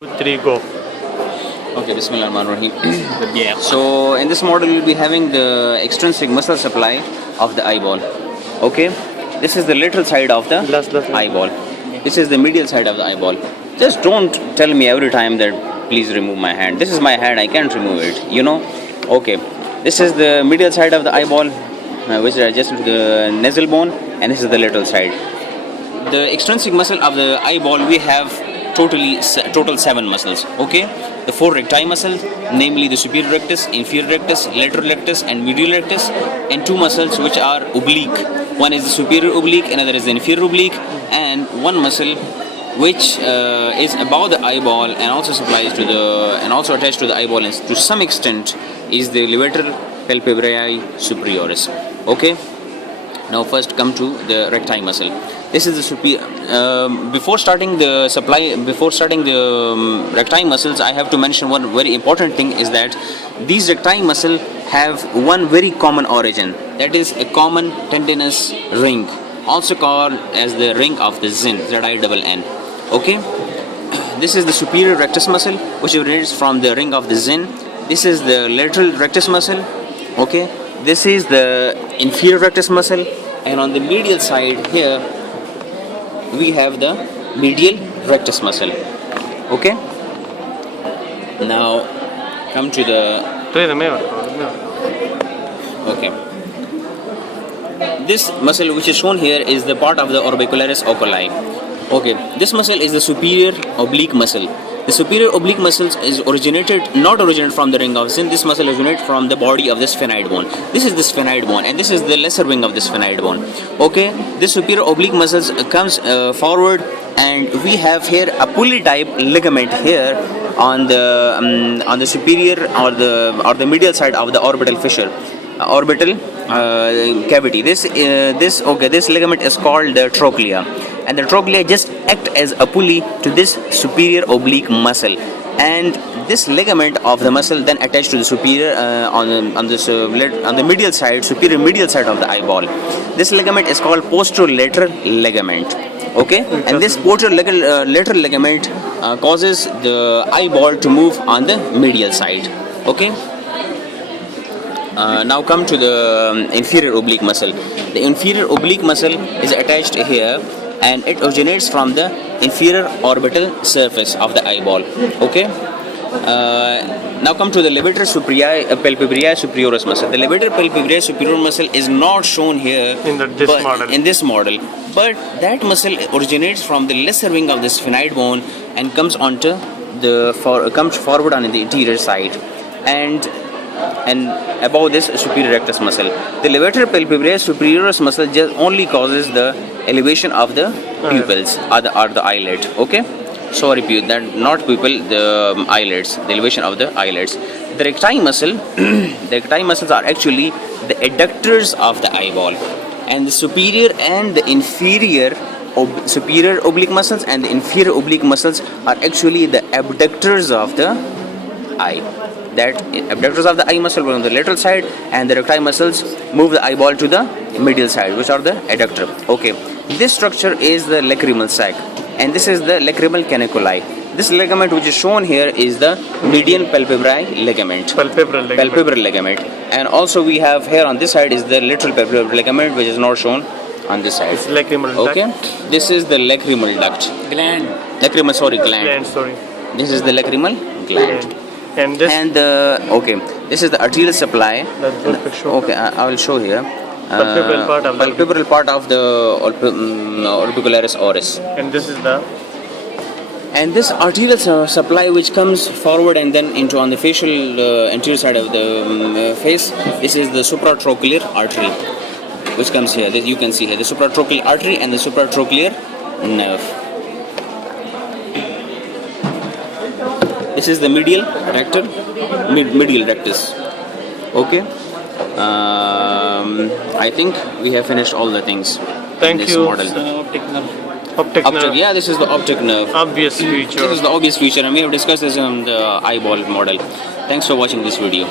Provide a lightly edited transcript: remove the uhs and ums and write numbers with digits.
3, go. Okay, Bismillahirrahmanirrahim. Yeah. So in this model we'll be having the extrinsic muscle supply of the eyeball. Okay, this is the lateral side of the eyeball. This is the medial side of the eyeball. Just don't tell me every time that please remove my hand. This is my hand, I can't remove it, you know. Okay, this is the medial side of the eyeball, which is adjacent to the nasal bone, and this is the lateral side. The extrinsic muscle of the eyeball, we have total 7 muscles. Okay, the 4 recti muscles, namely the superior rectus, inferior rectus, lateral rectus, and medial rectus, and 2 muscles which are oblique. One is the superior oblique, another is the inferior oblique, and 1 muscle which is above the eyeball and also supplies to the and also attached to the eyeball and to some extent is the levator palpebrae superioris. Okay. Now first come to the recti muscle. This is the superior. Before starting the recti muscles, I have to mention one very important thing is that these recti muscles have one very common origin. That is a common tendinous ring, also called as the ring of the Zinn, Z-I-N-N. Okay. This is the superior rectus muscle, which originates from the ring of the Zinn. This is the lateral rectus muscle. Okay. This is the inferior rectus muscle, and on the medial side here we have the medial rectus muscle. Okay. Now come to the okay. This muscle which is shown here is the part of the orbicularis oculi. Okay, this muscle is the superior oblique muscle. The superior oblique muscles is not originated from the ring of Zinn. This muscle originates from the body of the sphenoid bone. This is the sphenoid bone, and this is the lesser wing of the sphenoid bone. Okay, this superior oblique muscles comes forward, and we have here a pulley type ligament here on the superior or the medial side of the orbital fissure, orbital cavity. This ligament is called the trochlea. And the trochlea just act as a pulley to this superior oblique muscle, and this ligament of the muscle then attached to the superior on the medial side, superior medial side of the eyeball. This ligament is called posterolateral ligament. Okay, and this posterolateral ligament causes the eyeball to move on the medial side. Okay. Now come to the inferior oblique muscle. The inferior oblique muscle is attached here, and it originates from the inferior orbital surface of the eyeball. Okay. Now come to the levator palpebrae superioris muscle. The levator palpebrae superioris muscle is not shown here in this model, but that muscle originates from the lesser wing of the sphenoid bone and comes forward on the anterior side, and above this superior rectus muscle. The levator palpebrae superioris muscle just only causes the elevation of the pupils or the eyelid. Okay, sorry, not pupil, the eyelids, the elevation of the eyelids. The recti muscles are actually the adductors of the eyeball, and the superior and the inferior superior oblique muscles and the inferior oblique muscles are actually the abductors of the eye. That abductors of the eye muscle were on the lateral side, and the recti muscles move the eyeball to the medial side, which are the adductor. Okay, this structure is the lacrimal sac, and this is the lacrimal caniculi. This ligament which is shown here is the median palpebrae ligament. Palpebral ligament. And also we have here on this side is the lateral palpebral ligament, which is not shown on this side. It's lacrimal duct. Okay, this is the lacrimal duct. Gland. Gland. This is the lacrimal gland. And this this is the arterial supply. Okay, I will show here. Palpebral part of the orbicularis oris. And this is this arterial supply which comes forward and then into on the facial anterior side of the face. This is the supratrochlear artery, which comes here. You can see here the supratrochlear artery and the supratrochlear nerve. This is the medial rectus. Okay. I think we have finished all the things. Thank in this you. Model. Optic nerve. Yeah, this is the optic nerve. Obvious feature. This is the obvious feature, and we have discussed this on the eyeball model. Thanks for watching this video.